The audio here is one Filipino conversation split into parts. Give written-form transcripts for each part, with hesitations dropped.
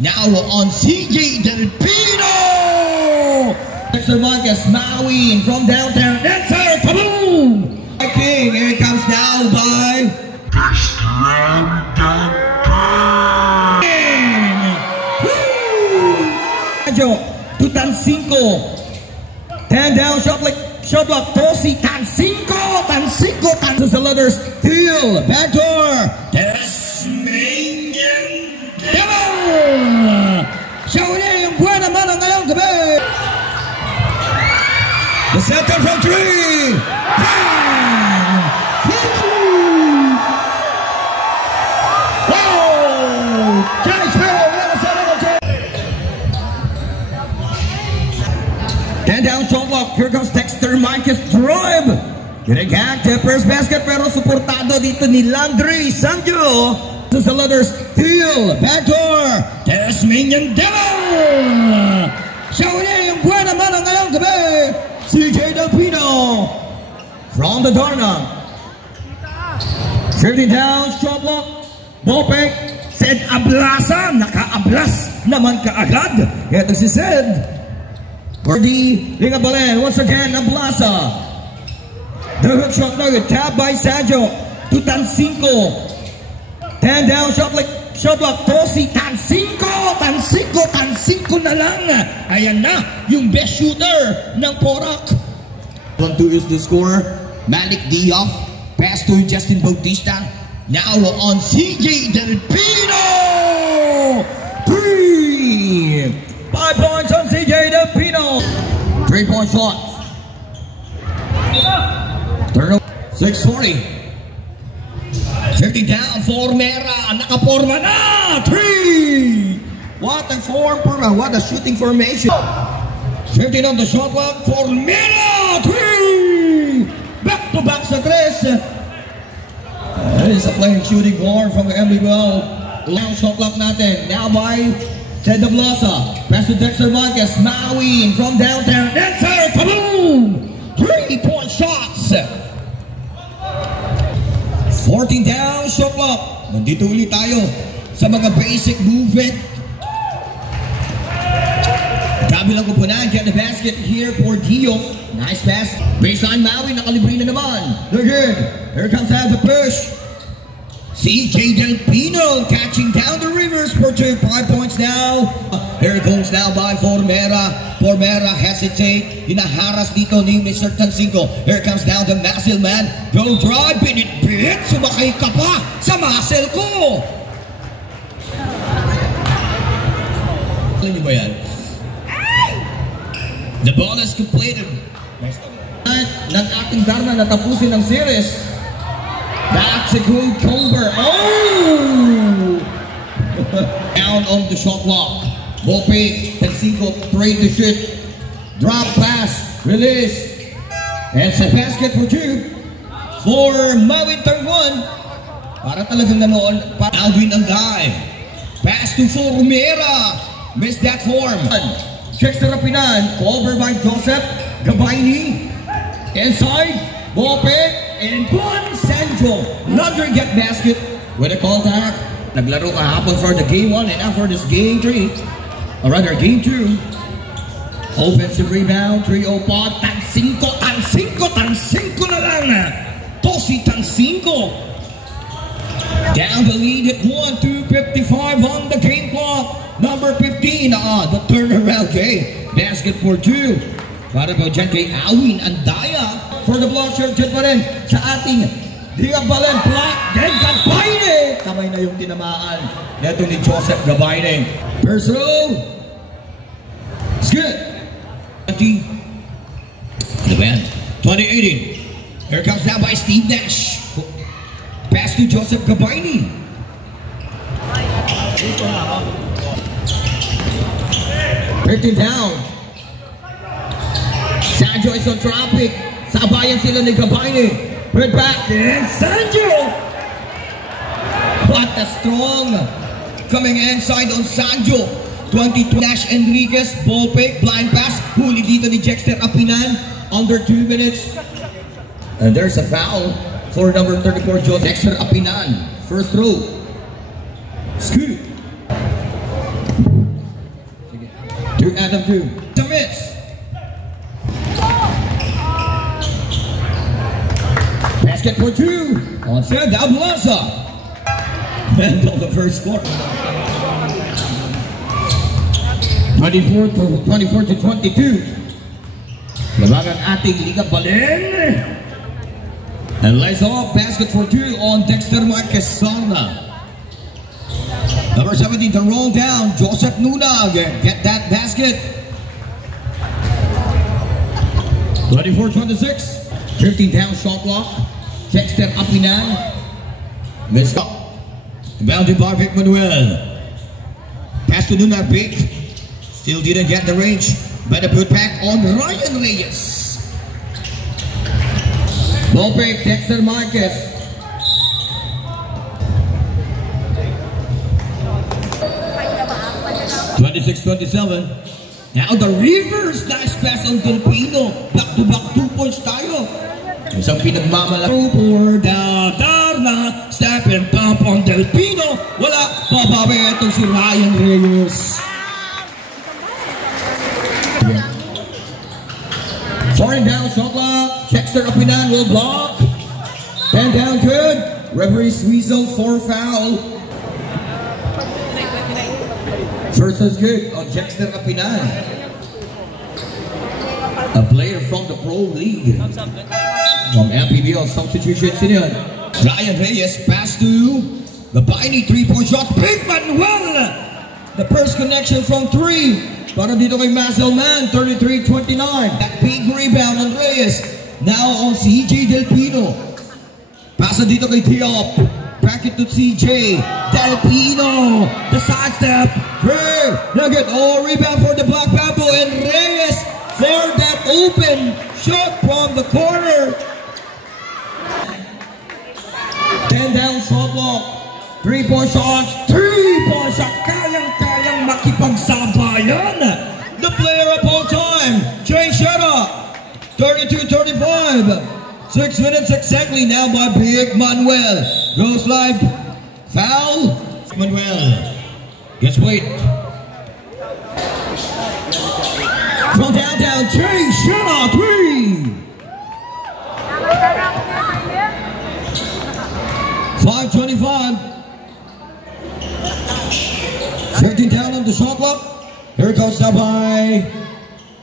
Now on CJ Del Pino! Dexter Marquez, Maui from downtown. Dancer, kaboom! King, here it comes now by Tutancinco. 10 down, shot block, Tosi, Tancinco, to the letter steal, backdoor, Tasmanian Devil! Siya uli yung buwan naman ang ngayong gabi! The center from 3! Wow! Johnny Sparrow, down shot block. Here comes Dexter Marquez drive. Ginagag to first basket pero suportado dito ni Landry Sanjo. This is the letter steal. Backdoor. Tasmanian Devil. Siya uli yung buwan naman ang ngayong gabi. CJ Del Pino from the Darna. 30 down shot block. Bopek. Said Ablasa. Naka-ablas naman kaagad. Ito si Said. Gordy Lingabalen, once again, Ablasa. The hook shot nugget, tapped by Sanjo. Tutancinco. 10 down, shot block, Tosi, Tancinco na lang. Ayan na, yung best shooter ng Porac. 1-2 is the score. Malik Diop, pass to Justin Bautista. Now on CJ Del Pino. 3. 5 points on CJ Del Pino. 3-point shot. Turn 6:40. 50 down. Formera. Nakaporma na. 3. What a form. What a shooting formation. 15 on the shot clock. Formera. 3. Back to back sa 3. That is a playing shooting guard from the MBL. Long shot clock natin. Now by Ted Ablasa, pass to Dexter Marquez, Maui from downtown, Dancer, kaboom! 3-point shots! 14 down, shot clock. Nandito ulit tayo sa mga basic movement. Kabilang kupunan, get the basket here for Diop. Nice pass. Baseline Maui, nakalibre na naman. They're good. Here comes out the push. CJ Del Pino catching down the Rivers for 5 points now. Here it goes now by Formera. Formera hesitate. Hinaharas dito ni Mr. Tancinco. Here comes down the muscle man. Go drive, binit-bit. Sumakay ka pa sa muscle ko. Alam niyo ba yan? The ball is completed. Ng ating Darna natapusin ang series. That's a good cover. Oh! Down on the shot block. Bope, Tancinco, trade the shoot. Drop pass, release. And sa basket for 2. For Mawin turn 1. Para talagang nanoon. Alvin ang dive. Pass to Formera. Missed that form. Checks the Rapinan. Cover by Joseph Gabayni. Inside. Bope. And one Sanjo. Another get basket with a contact. Naglaro kahapon for the game 1 and now for this game 3. Or rather game 2. Offensive rebound. 3-0 pot. Tancinco na lang. Tosi Tancinco. Down the lead at 1-2-55 on the game clock. Number 15. The turnaround game. Basket for 2. Para po dyan kay Awin Andaya. For the block shot pa rin sa ating Diabalen block. Then Gabayne. Kamay na yung tinamaan. Neto ni Joseph Gabayne. First row. It's good. 2018. Here comes now by Steve Nash. Pass to Joseph Gabayne. 13 down. Sanjo is on traffic. Sabayan sila ni Gabayne. Put back and Sanjo. What a strong coming inside on Sanjo. 22 Nash Enriquez, ball pick, blind pass. Huli dito ni Jexter Apinan. Under 2 minutes. And there's a foul for number 34, Jexter Apinan. First row. Scoot. 2 out of 2. The miss. Basket for 2. On Send Ablaza. And on the first score. 24 to 22. Labangan ating Liga Balen. And lights off, basket for 2 on Dexter Marquez Sarna. Number 17 to roll down, Joseph Nunag. Get that basket. 24-26. 15 down shot clock. Dexter Apinan. Missed up. Bounded by Vic Manuel. Pass to Nunag, big. Still didn't get the range. Better put back on Ryan Reyes. Ball break, Dexter Marquez. 26-27. Now the reverse nice pass on Delpino. Back-to-back 2 points tayo. Isang pinagmamalaki for the Darna. Step and pump on Delpino. Wala. Babawi itong si Ryan Reyes. Foreign down, shot clock. Dexter Apinan will block. 10 down, good. Referee's whistle for foul. First is good on Dexter Apinan. A player from the Pro League. From MPBL substitution senior. Ryan Reyes pass to the Biney 3-point shot. Big Manuel. The first connection from 3. Para dito kay Mazelman, 33-29. That big rebound on Reyes. Now on CJ Delpino. Pasa dito kay Diop. Back it to CJ. Delpino. The sidestep. Nugget. Oh, rebound for the Black Bamboo. And Reyes for that open shot from the corner. 10 down shot block. 3-point shots. 3-point shot. Kayang makipagsabayan. The player of all time, Jay Shera. 32-35. 6 minutes exactly now by Big Manuel. Goes live. Foul. Manuel. Gets weight. From downtown, Jay Shera. 3. 5:25. 13 down on the shot clock. Here comes now by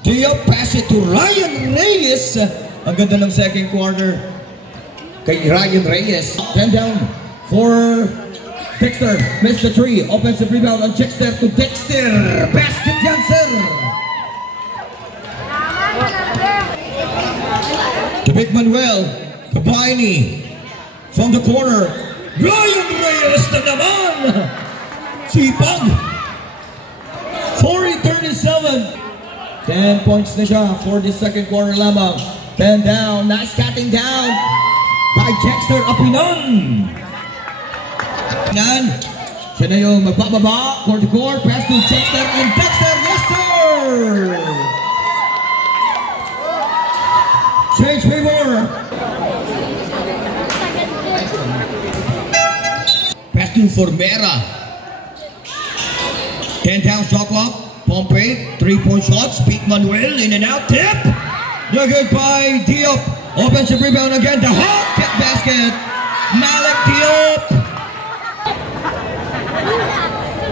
Diop. Pass it to Ryan Reyes. Ang ganda ng second quarter kay Ryan Reyes. 10 down for Dexter. Missed the 3. Offensive rebound on Dexter to Dexter. Basket Janser. To Big Manuel. To Biney. From the corner. Ryan Reyes na naman. Sipag. 40-37. 10 points na siya for the second quarter lamang. 10 down. Nice cutting down by Dexter Apinan. Siya na yung magbababa. Court to court. Pass to Dexter. And Dexter. Yes, sir! Change favor. Pass to Formera. 10 down shot clock. Pompey, 3-point shots. Big Manuel in and out. Tip. Good by Diop. Offensive rebound again. The Hawk basket. Malik Diop.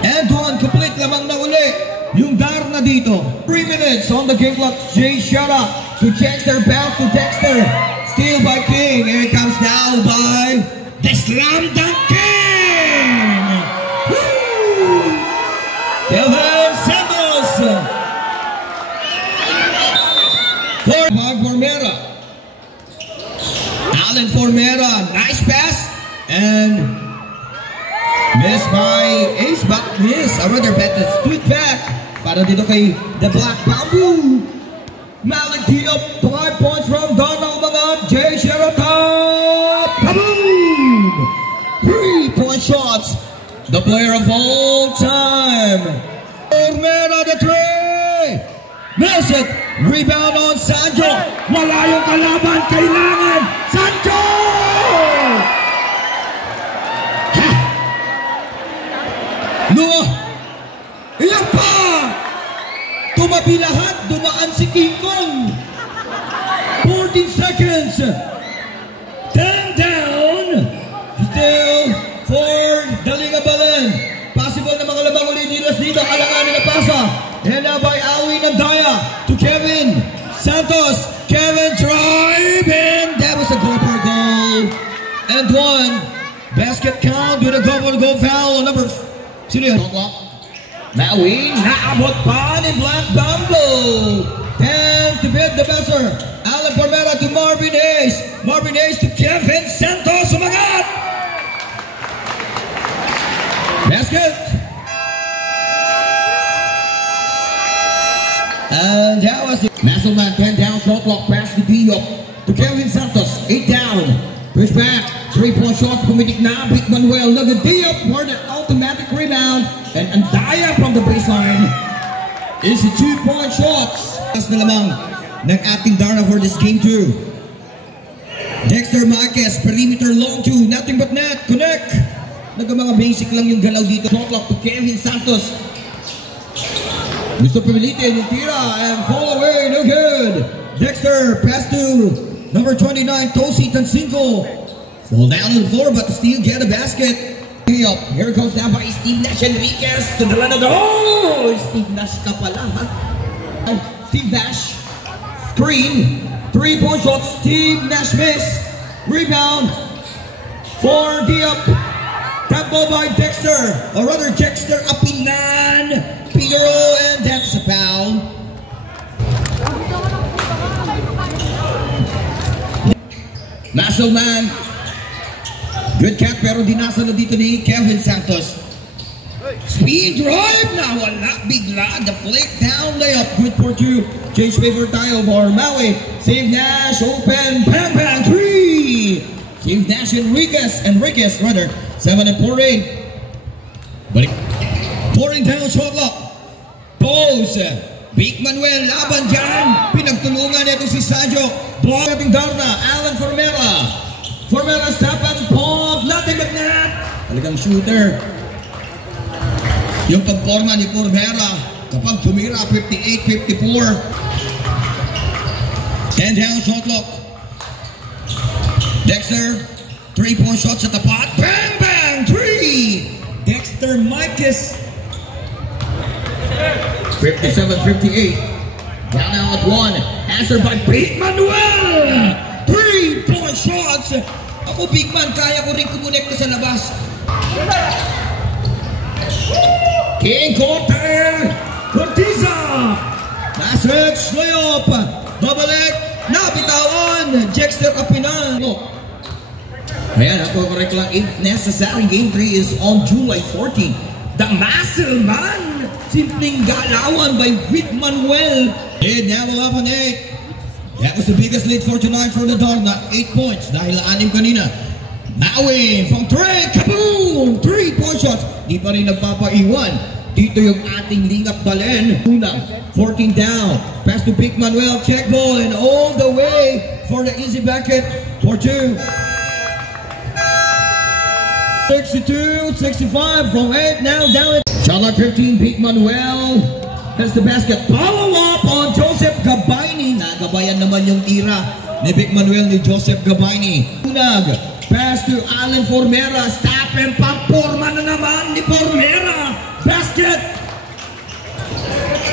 And one complete lamang na uli. Yung Darna dito. 3 minutes on the game clock. Jay Shera to Dexter. Bounce to Dexter. Steal by King. Here it comes now by the Slam Dunk King. Kelvin Santos. Formera. Alan Formera. Nice pass. And missed by Ace. But miss. I rather bet the scoot back. Para dito kay the Black Bamboo. Malik Diop. 5 points from Darna Umangan. Jay Shera top. Kaboom! 3-point shots. The player of all time. Formera the 3. Miss it. Rebound on Sancho. Wala yung kalaban. Kailangan. Sancho! No. Iyan pa. tumabi lahat, dumaan si King Kong. 14 seconds. 10 down. Still for Dalingabalan. Possible na mga labang ulit nilas dito. Alanganin na pasa. And now by Alwin Andaya to Kevin Santos. Kevin driving. That was a goal. And one. Basket count with a goal foul on number. Sino yun? Maui, naabot pa ni Black Bamboo. And to beat the besser. Alan Formera to Marvin Hayes. Marvin Hayes to Kevin Santos. Sumagat! Basket. And that was it. Masselman 10 down, shot clock pass to Diop to Kevin Santos. 8 down. Push back. 3-point shot pumitik na. Big Manuel. Look at Diop for the automatic rebound. And Andaya from the baseline is a 2-point shots. As na lamang ng ating Darna for this game 2. Dexter Marquez, perimeter long 2. Nothing but net. Connect. Mga basic lang yung galaw dito. Shot clock to Kevin Santos. Gusto pumilitin yung tira and fall away. No good. Dexter pass to number 29, Tosi Tancinco. Fall down on the floor but still get a basket. Here comes now by Steve Nash Enriquez to the line of the oh! Steve Nash ka pala, ha? Steve Nash. Screen. 3-point shot. Steve Nash miss. Rebound for Diop. Tempo by Dexter. Or rather Dexter Apinan. Figaro and that's a foul. Masselman. Good catch pero dinasa na dito ni Kevin Santos. Speed drive na wala bigla. The flick down layup. Good for 2. Change favor tayo for Maui. Save Nash. Open. Bang bang 3. Save Nash Enriquez rather. 7 and 4-8. Pouring down shot clock. Pose. Big Manuel laban dyan. Pinagtulungan nito si Sadio. Block ating Darna. Alan Formera. Formera step and pop. Nothing but net. Talagang shooter. Yung pagporma ni Formera kapag tumira 58-54. 10 down shot clock. Dexter. 3-point shot sa tapat. Bang bang 3. Dexter Marquez. 57-58. Down now at 1. Answered by Big Manuel. 3-point shots. Ako Big Man, kaya ko rin kumonekta sa labas. King Cortel. Cortiza. Passage. Layup. Babalik. Nabitawan. Dexter Apinan. Ayan, ako correct lang. If necessary, game 3 is on July 14. The Masselman. Simpleng galawan by Vic Manuel. And now 11-8. That was the biggest lead for tonight for the Darna. 8 points dahil 6 kanina. Maui from 3. Kaboom! 3-point shots. Di pa rin nagpapaiwan. Dito yung ating Lingap Balen. Unang 14 down. Pass to Vic Manuel. Check ball and all the way for the easy bucket for 2. 62-65 from 8 now down. Shot clock 15. Big Manuel has the basket. Follow up on Joseph Gabayni. Nagabayan naman yung tira ni Big Manuel ni Joseph Gabayni. Unag. Pass to Alan Formera. Stop and pop. Forma na naman ni Formera. Basket.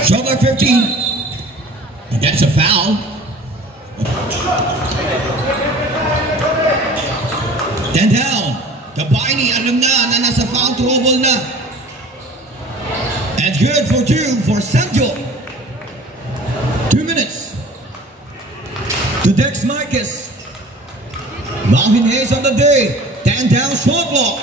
Shot clock 15. And that's a foul. 10 down. Gabayni, alam na nasa foul trouble na. And good for 2 for Sanjo. 2 minutes. To Dex Marquez. Marvin Hayes on the day. 10 down shot clock.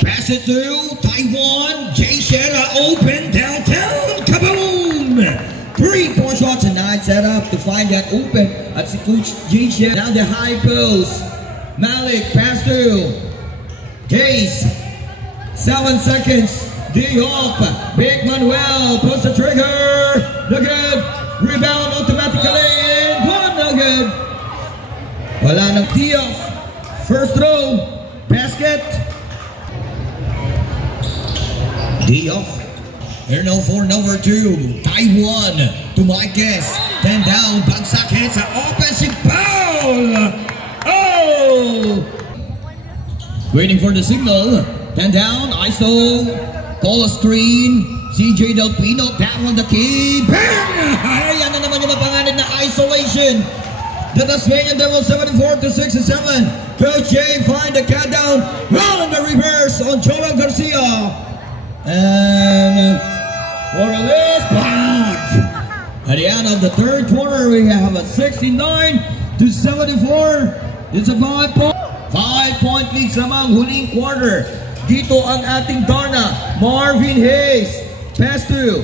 Pass it to Taiwan. Jay Shera open downtown. Kaboom! 3-point shots and 9 set up to find that open. At si Coach Jay Shera. Down the high post. Malik pass to Case. 7 seconds. Diop. Big Manuel pulls the trigger. No good. Rebound automatically. And 1 no good. Wala nang Diop. First throw. Basket. Diop. Here now for number 2, Taiwan to Marquez. 10 down, bagsak hits sa offensive foul. Oh! Waiting for the signal. 10 down, ISO, call a screen. CJ Del Pino back on the key. Bang! Ayan na naman yung mapanganib na isolation. The Tasmanian Devils 74-67. Coach J find the countdown. Roll in the reverse on Joel Garcia. And for a list, at the end of the third quarter, we have a 69-74. It's a 5-point lead sa mga huling quarter. Dito ang ating Darna, Marvin Hayes. Pass to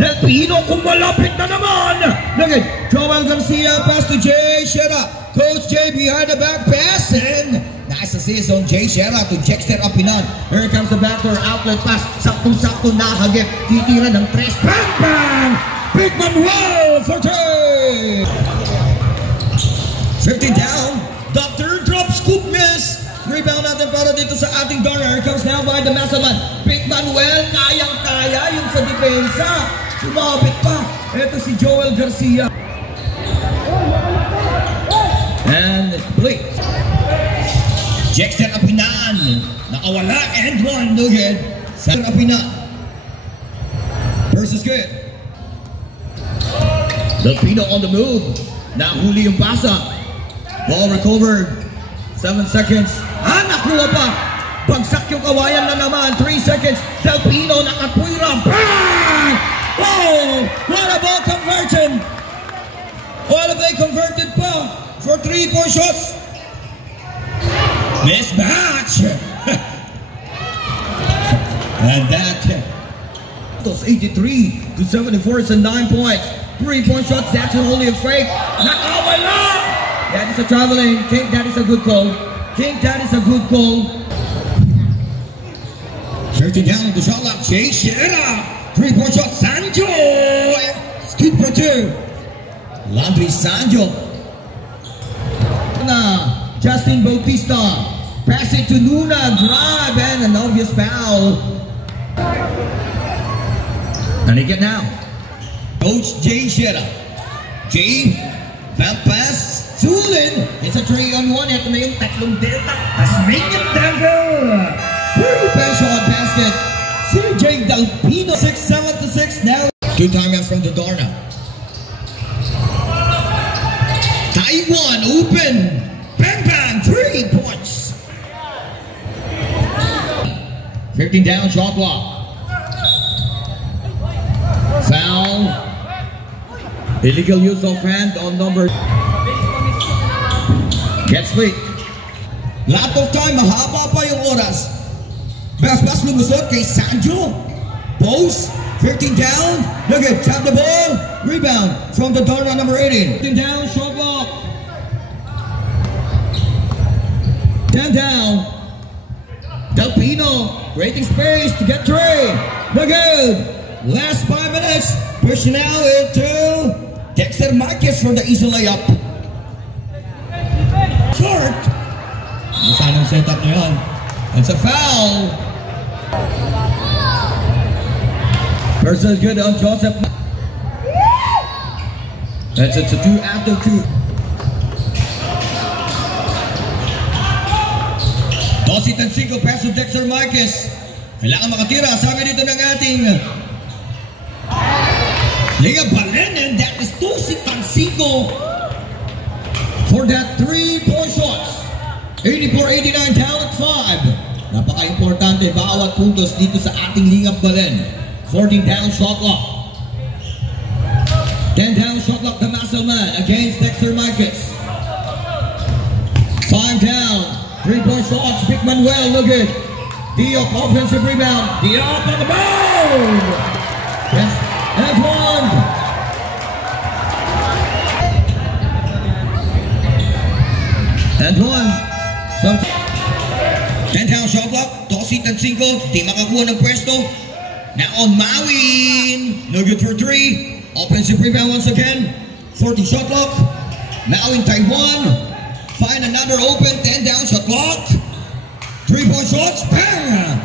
Del Pino, kung malapit na naman. Look at Joel Garcia, pass to Jay Shera. Coach Jay behind the back pass, and nice assist on Jay Shera to Jexter Apinan. Here comes the backdoor outlet pass. Saktong-sakto nakagip. Titira ng 3. Bang! Bang! Big Manuel for Jay! 15 down. The third drop scoop miss. Rebound natin para dito sa ating Darna. Here comes now by the Masaman. Big Manuel, kayang-kaya yung sa depensa. Sumabit pa. Ito si Joel Garcia. And Blake. Jexter Apinan. Nakawala and one. No good. Jexter Apinan. First is good. Del Pino on the move. Nahuli yung pasa. Ball recovered. 7 seconds. Nakuha pa. Bagsak yung kawayan na naman. 3 seconds. Del Pino nakatwira. Bang! Oh! What a ball conversion! What have they converted pa for 3-point shots? Mismatch! And that was 83-74. It's a 9 points. 3-point shots. That's only a fake. Nakawala! That is a traveling. Think that is a good call. Think that is a good call. 30 down in the shot clock. Jay Shera. 3-point shot. Sanjo. Skid for 2. Landry Sanjo. Justin Bautista. Pass it to Luna. Grab and an obvious foul. And again now. Coach Jay Shera. Jay. Bump pass. Tulin. It's a 3-on-1. Ito na yung tatlong delta. Tasmanian Devil. Pass shot basket. CJ Del Pino. 6-7-6 now. 2 timeouts from the Darna. Taiwan open. Bang bang. 3 points. 15 down shot clock. Foul. Illegal use of hand on number. Gets split. Lot of time, mahaba pa yung oras. Bas-bas lumusot kay Sanjo. Post, 15 down. Look at, tap the ball. Rebound from the Darna number 18. 15 down, shot block. 10 down. Del Pino, creating space to get 3. Look good. Last 5 minutes. Push now into Dexter Marquez for the easy layup. Short. Sanang setup na yun. It's a foul. First is good on Joseph. That's a 2 after 2. Tosit and single pass to Dexter Marquez. Kailangan makatira. Sabi dito ng ating Liga Balen, and that is Tosit and single for that 3-point shots. 84-89, talent 5. Napaka-importante bawat puntos dito sa ating Liga Balen. 14 down shot clock. 10 down shot clock, the muscle man against Dexter Marquez. 5 down, 3-point shots, Big Manuel, look at Diop, offensive rebound. Diop on the ball. Yes, and 1. And 1. 10 down shot clock. Tosit and single. Di makakuha ng pwesto. Now on Mawin. No good for 3. Offensive rebound once again. 40 shot clock. Now in Taiwan. Find another open. 10 down shot clock. 3-point shots. Bang!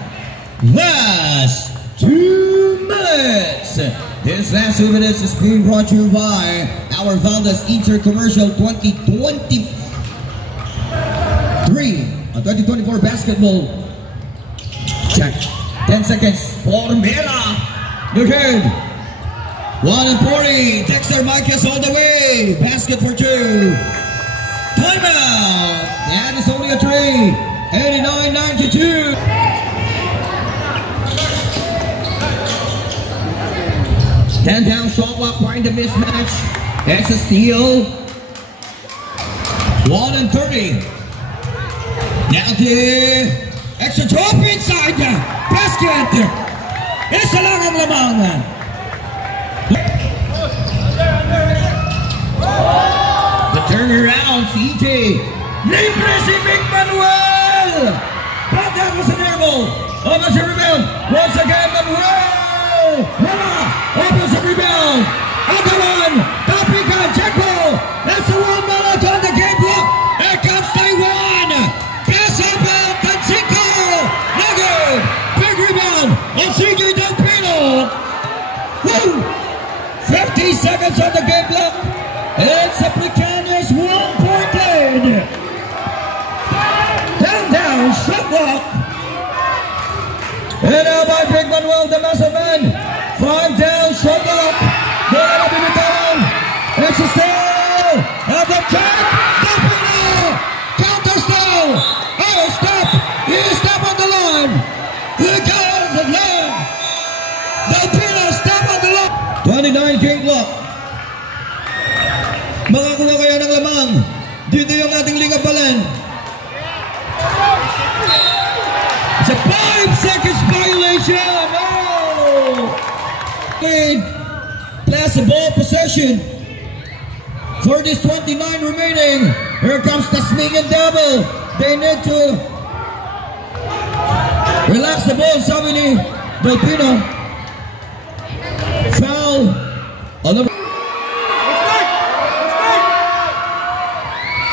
Last 2 minutes. This last 2 minutes is being brought to you by our Valdez Intercommercial 2024 basketball. Check. 10 seconds. Formera. Good. 1-40. Dexter Marquez all the way. Basket for 2. Timeout. That is only a 3. 89-92. Stand down, shot clock, find the mismatch. That's a steal. 1-30. Now the extra drop inside. Basket. Isa lang ang lamang. The turnaround, CJ. Libre si Vic Manuel. But that was an air ball. Offensive rebound. Once again, Manuel. Offensive rebound. Other one. Paprika, check ball. That's the one minute on the game block. Here comes Taiwan. Pass up out. Tansico. No good. Big rebound. And CJ Del Pino. Woo. 50 seconds on the game block. It's a precarious 1 point lead. Down, shot block. And now by Big Manuel, the massive man. 5 down, shot block. No one will be down. It's a steal. At the track. Delpino. Counter steal. Oh, stop. He step on the line. Here goes the line. Delpino step on the line. 29 game clock. Makakuha kaya ng lamang. Dito yung ating Liga Balan. It's a 5 seconds violation. Oh! Plus the ball possession. For this 29 remaining. Here comes the swing and double. They need to relax the ball. Sabi ni Delpino. Foul. On the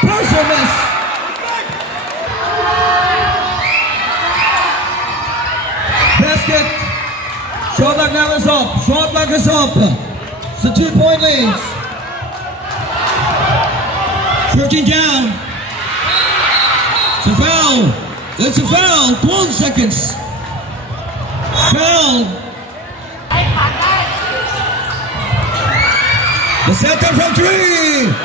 personal. Basket. Shot clock now is up. Shot clock is up. It's a 2-point lead. 13 down. It's a foul. It's a foul. 12 seconds. Foul. The center from 3.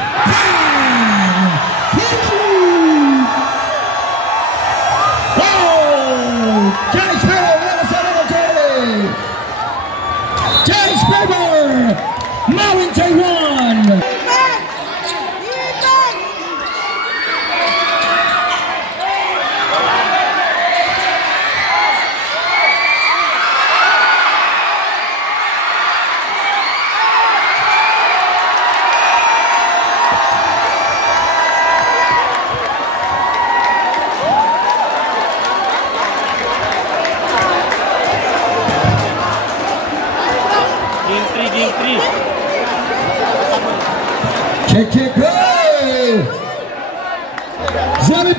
Now in Taiwan. Game 3. Check, go! Zoni